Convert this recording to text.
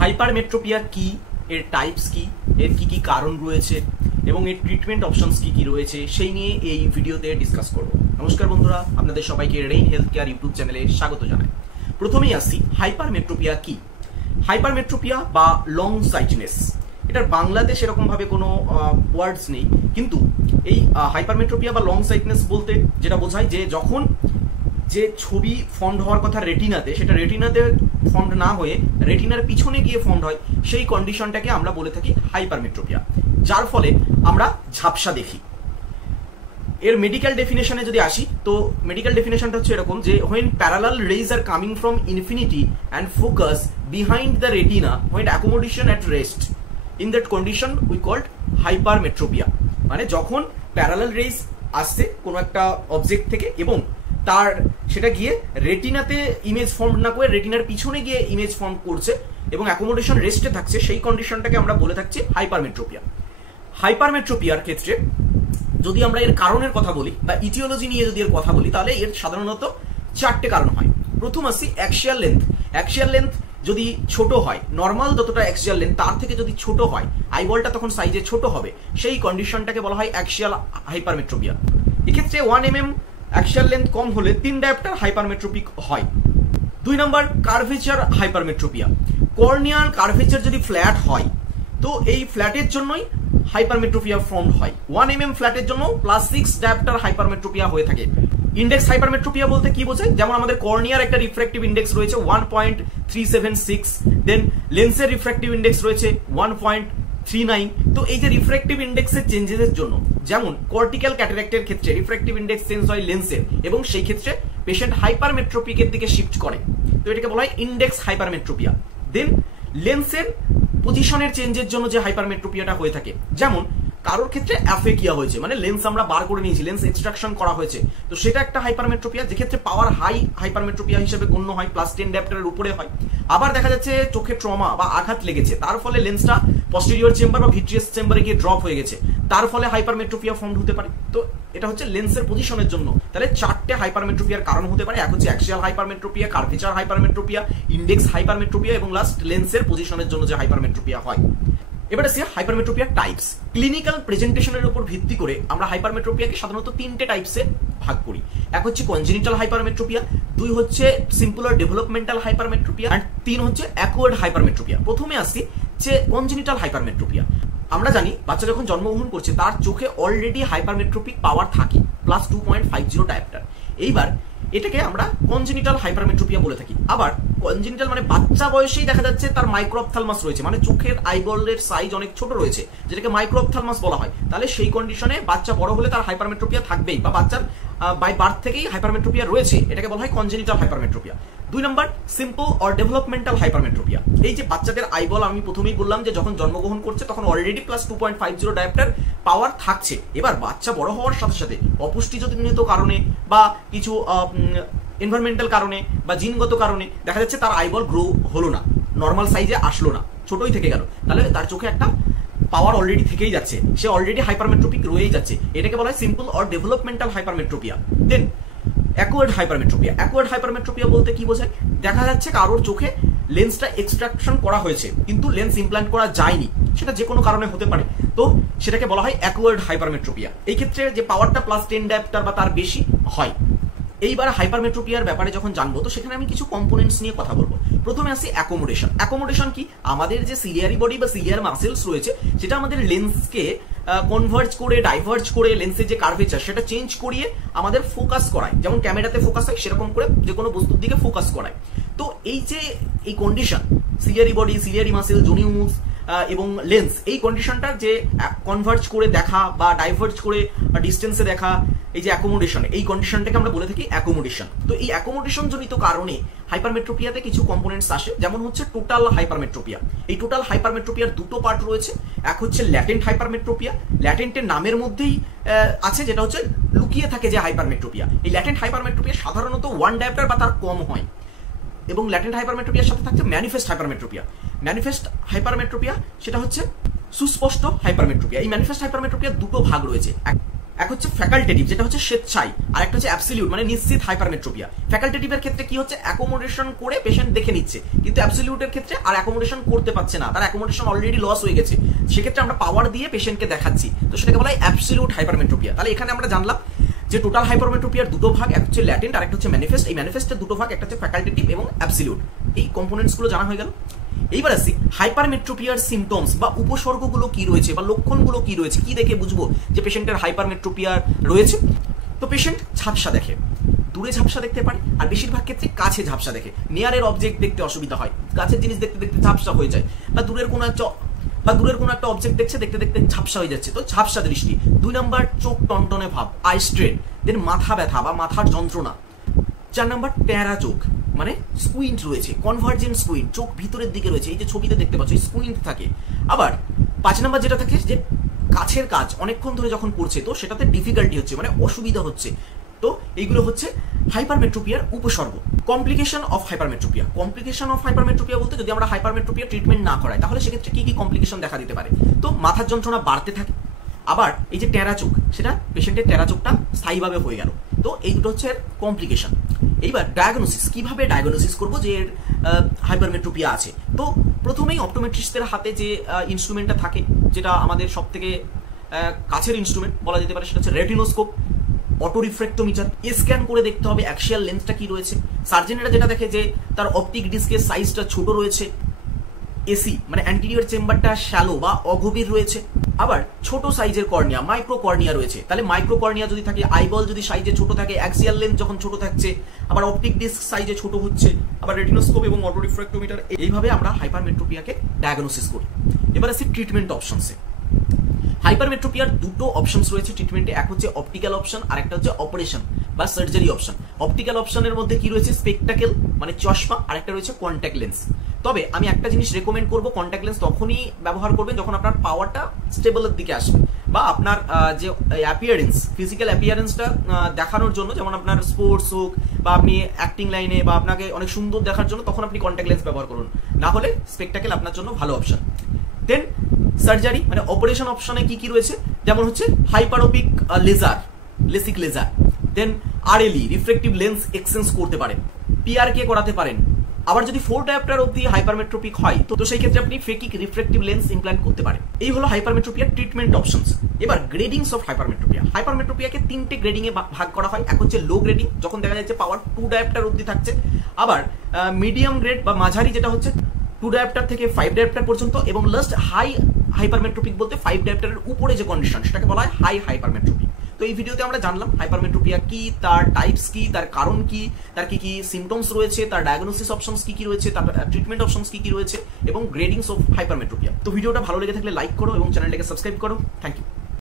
Hypermetropia কি, এর types কি, এর কি কি কারণ রয়েছে এবং এর ট্রিটমেন্ট অপশনস কি কি রয়েছে সেই নিয়ে এই ভিডিওতে ডিসকাস করব। নমস্কার বন্ধুরা, আপনাদের সবাইকে রেইন হেলথ কেয়ার ইউটিউব চ্যানেলে স্বাগত জানাই। প্রথমেই আসি হাইপারমেট্রোপিয়া কি। হাইপারমেট্রোপিয়া বা লং সাইটনেস, এটার বাংলাতে সেরকম ভাবে কোনো ওয়ার্ডস নেই, কিন্তু এই হাইপারমেট্রোপিয়া বা লং সাইটনেস বলতে যেটা বোঝায় যে যখন যে ছবি ফর্মড হওয়ার কথা রেটিনাতে, সেটা রেটিনাতে ফর্মড না হয়ে রেটিনার পিছনে গিয়ে ফর্মড হয়, সেই কন্ডিশনটাকে আমরা বলে থাকি হাইপারমেট্রোপিয়া, যার ফলে আমরা ঝাপসা দেখি। এর মেডিকেল ডেফিনেশনে যদি আসি, তো মেডিকেল ডেফিনেশনটা হচ্ছে এরকম যে when parallel rays are coming from infinity and focus behind the retina when accommodation at rest, in that condition we called hypermetropia। মানে যখন প্যারালাল রেজ আসছে কোনো একটা অবজেক্ট থেকে এবং তার সেটা গিয়ে রেটিনাতে ইমেজ ফর্ম না করে রেটিনার পিছনে গিয়ে ইমেজ ফর্ম করছে এবং অ্যাকোমোডেশন রেস্টে থাকছে, সেই কন্ডিশনটাকে আমরা বলে থাকছি হাইপারমেট্রোপিয়া। হাইপারমেট্রোপিয়ার ক্ষেত্রে যদি আমরা এর কারণের কথা বলি বা ইটিওলজি নিয়ে যদি এর কথা বলি, তাহলে এর সাধারণত চারটে কারণ হয়। প্রথম আসি অ্যাক্সিয়াল লেন্থ। অ্যাক্সিয়াল লেন্থ যদি ছোট হয়, নর্মাল যতটা অ্যাক্সিয়াল লেন্থ তার থেকে যদি ছোট হয়, আইবলটা তখন সাইজে ছোট হবে, সেই কন্ডিশনটাকে বলা হয় অ্যাক্সিয়াল হাইপারমেট্রোপিয়া। এক্ষেত্রে 1 mm অ্যাক্সিয়াল লেন্থ কম হলে 3 ডায়োপ্টার হাইপারমেট্রোপিক হয়। 2 নম্বর কার্ভেচার হাইপারমেট্রোপিয়া। কর্নিয়ার কার্ভেচার যদি ফ্ল্যাট হয়, তো এই ফ্ল্যাটের জন্যই হাইপারমেট্রোপিয়া ফর্ম হয়। 1 mm ফ্ল্যাটের জন্য +6 ডায়োপ্টার হাইপারমেট্রোপিয়া হয়ে থাকে। ইন্ডেক্স হাইপারমেট্রোপিয়া বলতে কি বোঝায়, যেমন আমাদের কর্নিয়ার একটা রিফ্র্যাক্টিভ ইন্ডেক্স রয়েছে 1.376, দেন লেন্সের রিফ্র্যাক্টিভ ইন্ডেক্স রয়েছে 1.39। তো এই যে রিফ্র্যাক্টিভ ইন্ডেক্সের চেঞ্জেসের জন্য, যেমন কর্টিক্যাল ক্যাটারাক্টের ক্ষেত্রে রিফ্র্যাক্টিভ ইন্ডেক্স চেঞ্জ হয় লেন্সের, এবং সেই ক্ষেত্রে পেশেন্ট হাইপারমেট্রোপিকের দিকে শিফট করে, তো এটাকে বলা হয় ইন্ডেক্স হাইপারমেট্রোপিয়া। দেন লেন্সের পজিশনের চেঞ্জের জন্য যে হাইপারমেট্রোপিয়াটা হয়ে থাকে, যেমন কারোর ক্ষেত্রে অ্যাফেকিয়া হয়েছে, মানে লেন্স আমরা বার করে নিয়েছি, লেন্স এক্সট্রাকশন করা হয়েছে, তো সেটা একটা হাইপারমেট্রোপিয়া, যে ক্ষেত্রে পাওয়ার হাই হাইপারমেট্রোপিয়া হিসেবে গণ্য হয়, +10 ডায়োপ্টারের উপরে হয়। আবার দেখা যাচ্ছে চোখে ট্রমা বা আঘাত লেগেছে, তার ফলে লেন্সটা পস্টেরিয়র চেম্বার বা ভিট্রিয়াস চেম্বারে গিয়ে ড্রপ হয়ে গেছে, তার ফলে হাইপারমেট্রোপিয়া ফর্ম হতে পারে। তো এটা হচ্ছে লেন্সের পজিশনের জন্য। তাহলে চারটে হাইপারমেট্রোপিয়ার কারণ হতে পারে, এক হচ্ছে axial hypermetropia, curvature hypermetropia, index hypermetropia এবং লাস্ট লেন্সের পজিশনের জন্য যে হাইপারমেট্রোপিয়া হয়। এবার আসি হাইপারমেট্রোপিয়ার টাইপস। ক্লিনিক্যাল প্রেজেন্টেশনের উপর ভিত্তি করে আমরা হাইপারমেট্রোপিয়াকে সাধারণত 3টে টাইপসে ভাগ করি। এক হচ্ছে কনজেনিটাল হাইপারমেট্রোপিয়া, 2 হচ্ছে সিম্পল আর ডেভেলপমেন্টাল হাইপারমেট্রোপিয়া, আর 3 হচ্ছে অ্যাকোয়ার্ড হাইপারমেট্রোপিয়া। প্রথমে আসি যে কনজেনিটাল হাইপারমেট্রোপিয়া। আমরা জানি বাচ্চা যখন জন্মগ্রহণ করছে তার চোখে অলরেডি হাইপারমেট্রোপিক পাওয়ার থাকে +2.50 ডায়োপ্টার। এইবার এটাকে আমরা কনজেনিটাল হাইপারমেট্রোপিয়া বলে থাকি। আবার কনজেনিটাল মানে বাচ্চা বয়সেই দেখা যাচ্ছে তার মাইক্রোঅপথ্যালমাস রয়েছে, মানে চোখের আইবলের সাইজ অনেক ছোট রয়েছে, যেটাকে মাইক্রোঅপথ্যালমাস বলা হয়। তাহলে সেই কন্ডিশনে বাচ্চা বড় হলে তার হাইপারমেট্রোপিয়া থাকবেই, বা বাচ্চার বাই বার্থ থেকেই হাইপারমেট্রোপিয়া রয়েছে, এটাকে বলা হয় congenital hypermetropia. 2 number simple or developmental hypermetropia. এই যে বাচ্চাদের আইবল আমি প্রথমেই বললাম যে যখন জন্মগ্রহণ করছে তখন অলরেডি +2.50 ডায়োপ্টার পাওয়ার থাকছে। এবার বাচ্চা বড় হওয়ার সাথে সাথে অপুষ্টিজনিত কারণে বা কিছু এনভায়রনমেন্টাল কারণে বা জিনগত কারণে দেখা যাচ্ছে তার আইবল গ্রো হলো না, নর্মাল সাইজে আসলো না, ছোটই থেকে গেল, তাহলে তার চোখে একটা পাওয়ার অলরেডি থেকেই যাচ্ছে, সে অলরেডি হাইপারমেট্রোপিক রয়েই যাচ্ছে, এটাকে বলা হয় simple or developmental hypermetropia. Then acquired hypermetropia. Acquired hypermetropia বলতে কি বোঝায়, দেখা যাচ্ছে কারোর চোখে লেন্সটা এক্সট্রাকশন করা হয়েছে কিন্তু লেন্স ইমপ্ল্যান্ট করা যায়নি, সেটা যে কোনো কারণে হতে পারে, তো সেটাকে বলা হয় অ্যাকোয়ার্ড হাইপারমেট্রোপিয়া। এই ক্ষেত্রে যে পাওয়ারটা +10 ডায়োপ্টার বা তার বেশি হয়। এইবার হাইপারমেট্রোপিয়ার ব্যাপারে যখন জানবো, তো সেখানে আমি কিছু কম্পোনেন্টস নিয়ে কথা বলবো। প্রথমে আসি অ্যাকোমোডেশন। অ্যাকোমোডেশন কি, আমাদের যে সিলিয়ারি বডি বা সিলিয়ার মাসেলস রয়েছে, সেটা আমাদের লেন্সকে কনভার্জ করে ডাইভার্জ করে লেন্সের যে কার্ভেচার সেটা চেঞ্জ করিয়ে আমাদের ফোকাস করায়, যেমন ক্যামেরাতে ফোকাস হয় সেরকম করে যে কোনো বস্তুর দিকে ফোকাস করায়। তো এই যে এই condition, ciliary body, ciliary muscle, zonules এবং লেন্স, এই কন্ডিশনটা যে কনভার্জ করে দেখা বা ডাইভার্জ করে ডিস্টেন্সে দেখা, এই যে অ্যাকোমোডেশন, এই কন্ডিশনটাকে আমরা বলে থাকি অ্যাকোমোডেশন। তো এই অ্যাকোমোডেশন জনিত কারণে হাইপারমেট্রোপিয়াতে কিছু কম্পোনেন্টস আসে, যেমন হচ্ছে টোটাল হাইপারমেট্রোপিয়া। এই টোটাল হাইপারমেট্রোপিয়ার 2টো পার্ট রয়েছে। এক হচ্ছে ল্যাটেন্ট হাইপারমেট্রোপিয়া, ল্যাটেন্টের নামের মধ্যেই আছে, যেটা হচ্ছে লুকিয়ে থাকে যে হাইপারমেট্রোপিয়া। এই ল্যাটেন্ট হাইপারমেট্রোপিয়া সাধারণত 1 ডায়োপ্টার বা তার কম হয়, এবং ল্যাটেন্ট হাইপারমেট্রোপিয়ার সাথে থাকছে ম্যানিফেস্ট হাইপারমেট্রোপিয়া। ম্যানিফেস্ট হাইপারমেট্রোপিয়া সেটা হচ্ছে সুস্পষ্ট হাইপারমেট্রোপিয়া। এই ম্যানিফেস্ট হাইপারমেট্রোপিয়ার 2টো ভাগ রয়েছে, এক হচ্ছে ফ্যাকাল্টেটিভ, যেটা হচ্ছে স্বেচ্ছায়, আর একটা হচ্ছে অ্যাবসলিউট মানে নিশ্চিত হাইপারমেট্রোপিয়া। ফ্যাকাল্টেটিভের ক্ষেত্রে কি হচ্ছে, অ্যাকোমোডেশন করে পেশেন্ট দেখে নিচ্ছে, কিন্তু অ্যাবসলিউটের ক্ষেত্রে আর অ্যাকোমোডেশন করতে পারছে না, তার অ্যাকোমোডেশন অলরেডি লস হয়ে গেছে, সেক্ষেত্রে আমরা পাওয়ার দিয়ে পেশেন্টকে দেখাচ্ছি, তো সেটাকে বলা হয় অ্যাবসলিউট হাইপারমেট্রোপিয়া। তাহলে এখানে আমরা জানলাম যে টোটাল হাইপারমেট্রোপিয়ার দুটো ভাগ, একটা হচ্ছে ল্যাটেন্ট আর একটা হচ্ছে ম্যানিফেস্ট। এই ম্যানিফেস্টের দুটো ভাগ, একটা হচ্ছে ফ্যাকাল্টেটিভ এবং অ্যাবসলিউট। এই কম্পোনেন্টস গুলো জানা হয়ে গেল। এইবার আসি হাইপারমেট্রোপিয়ার সিমটমস বা উপসর্গগুলো কি রয়েছে বা লক্ষণগুলো কি রয়েছে, কি দেখে বুঝবো যে পেশেন্টের হাইপারমেট্রোপিয়া রয়েছে। তো পেশেন্ট ঝাপসা দেখে, দূরে ঝাপসা দেখতে পারে, আর বেশিরভাগ ক্ষেত্রে কাছে ঝাপসা দেখে। নিয়ারের অবজেক্ট দেখতে অসুবিধা হয়, কাছের জিনিস দেখতে দেখতে ঝাপসা হয়ে যায়, বা দূরের কোনো একটা অবজেক্ট দেখছে, দেখতে দেখতে ঝাপসা হয়ে যাচ্ছে, তো ঝাপসা দৃষ্টি। 2 নাম্বার চোখ টনটনে ভাব, আই স্ট্রেন। দেন মাথা ব্যথা বা মাথার যন্ত্রণা। 4 নাম্বার ট্যারা চোখ, মানে স্কুইন্ট রয়েছে, কনভার্জেন্ট স্কুইন্ট, চোখ ভিতরের দিকে রয়েছে, এই যে ছবিতে দেখতে পাচ্ছ স্কুইন্ট থাকে। আবার 5 নাম্বার যেটা থাকে যে কাছের কাজ অনেকক্ষণ ধরে যখন করছে, তো সেটাতে ডিফিকাল্টি হচ্ছে, মানে অসুবিধা হচ্ছে। তো এইগুলো হচ্ছে হাইপারমেট্রোপিয়ার উপসর্গ। Complication of hypermetropia. Complication of hypermetropia বলতে যদি আমরা হাইপারমেট্রোপিয়া ট্রিটমেন্ট না করাই, তাহলে সেক্ষেত্রে কি কি কমপ্লিকেশন দেখা দিতে পারে। তো মাথার যন্ত্রণা বাড়তে থাকে, আবার এই যে ট্যারা চোখ, সেটা পেশেন্টের ট্যারা চোখটা স্থায়ীভাবে হয়ে গেল। তো এই দুটো হচ্ছে কমপ্লিকেশন। এইবার ডায়াগনোসিস, কিভাবে ডায়াগনোসিস করবো যে হাইপারমেট্রোপিয়া আছে। তো প্রথমেই অপটোমেট্রিস্টদের হাতে যে ইনস্ট্রুমেন্টটা থাকে, যেটা আমাদের সব থেকে কাছের ইনস্ট্রুমেন্ট বলা যেতে পারে, সেটা হচ্ছে রেটিনোস্কোপ, অটো রিফ্র্যাক্টোমিটার। স্ক্যান করে দেখতে হবে অ্যাক্সিয়াল লেন্থটা কি রয়েছে। সার্জেনেরা যেটা দেখে যে তার অপটিক ডিস্কের সাইজটা ছোট রয়েছে, এসি মানে অ্যান্টিরিয়র চেম্বারটা শ্যালো বা অগভীর রয়েছে। আবার ছোট সাইজের কর্নিয়া, মাইক্রো কর্নিয়া রয়েছে, তাহলে মাইক্রো কর্নিয়া যদি থাকে, আইবল যদি সাইজে ছোট থাকে, অ্যাক্সিয়াল লেন্থ যখন ছোট থাকছে, আবার অপটিক ডিস্ক সাইজে ছোট হচ্ছে, আবার রেটিনোস্কোপ এবং অটো রিফ্র্যাক্টোমিটার, এইভাবে আমরা হাইপারমেট্রোপিয়াকে ডায়াগনোসিস করি। এবার আসি ট্রিটমেন্ট অপশনসে। হাইপারমেট্রোপিয়ার দুটো অপশনস রয়েছে ট্রিটমেন্টে, এক হচ্ছে অপটিক্যাল অপশন আর একটা হচ্ছে অপারেশন বা সার্জারি অপশন। অপটিক্যাল অপশনের মধ্যে কি রয়েছে, স্পেকটাকেল মানে চশমা, আর একটা রয়েছে কন্ট্যাক্ট লেন্স। তবে আমি একটা জিনিস রেকমেন্ড করবো, কন্ট্যাক্ট লেন্স তখনই ব্যবহার করবেন যখন আপনার পাওয়ারটা স্টেবলের দিকে আসবে, বা আপনার যে অ্যাপিয়ারেন্স, ফিজিক্যাল অ্যাপিয়ারেন্সটা দেখানোর জন্য, যেমন আপনার স্পোর্টস হোক বা আপনি অ্যাক্টিং লাইনে বা আপনাকে অনেক সুন্দর দেখার জন্য, তখন আপনি কন্ট্যাক্ট লেন্স ব্যবহার করুন, না হলে স্পেকটাকেল আপনার জন্য ভালো অপশন। দেন সার্জারি মানে অপারেশন অপশনে কি কি রয়েছে, যেমন হচ্ছে হাইপারোপিক লেজার, লেসিক লেজার। দেন আরএলই রিফ্রেক্টিভ লেন্স এক্সচেঞ্জ করতে পারেন, পিআরকে করাতে পারেন। আবার যদি 4 ডায়োপ্টার অবধি হাইপারমেট্রোপিক হয়, তো সেই ক্ষেত্রে আপনি ফেকিক রিফ্রেক্টিভ লেন্স ইমপ্ল্যান্ট করতে পারেন। এই হলো হাইপারমেট্রোপিয়ার ট্রিটমেন্ট অপশনস। এবার গ্রেডিংস অফ হাইপারমেট্রোপিয়া। হাইপারমেট্রোপিয়াকে 3টে গ্রেডিং এ ভাগ করা হয়। এক হচ্ছে লো গ্রেডিং, যখন দেখা যাচ্ছে পাওয়ার 2 ডায়োপ্টার অবধি থাকছে। আবার মিডিয়াম গ্রেড বা মাঝারি, যেটা হচ্ছে 2 ডায়োপ্টার থেকে 5 ডায়োপ্টার পর্যন্ত। এবং লাস্ট হাই হাইপারমেট্রোপিক বলতে 5 ডায়োপ্টারের উপরে যে কন্ডিশন, সেটাকে বলা হয় হাই হাইপারমেট্রোপিক। তো এই ভিডিওতে আমরা জানলাম হাইপারমেট্রোপিয়া কি, তার টাইপস কি, তার কারণ কি, তার কি কি সিমটমস রয়েছে, তার ডায়াগনোসিস অপশনস কি কি রয়েছে, তার ট্রিটমেন্ট অপশনস কি কি রয়েছে, এবং গ্রেডিংস অফ হাইপারমেট্রোপিয়া। তো ভিডিওটা ভালো লেগে থাকলে লাইক করো এবং চ্যানেলটাকে সাবস্ক্রাইব করো। Thank you.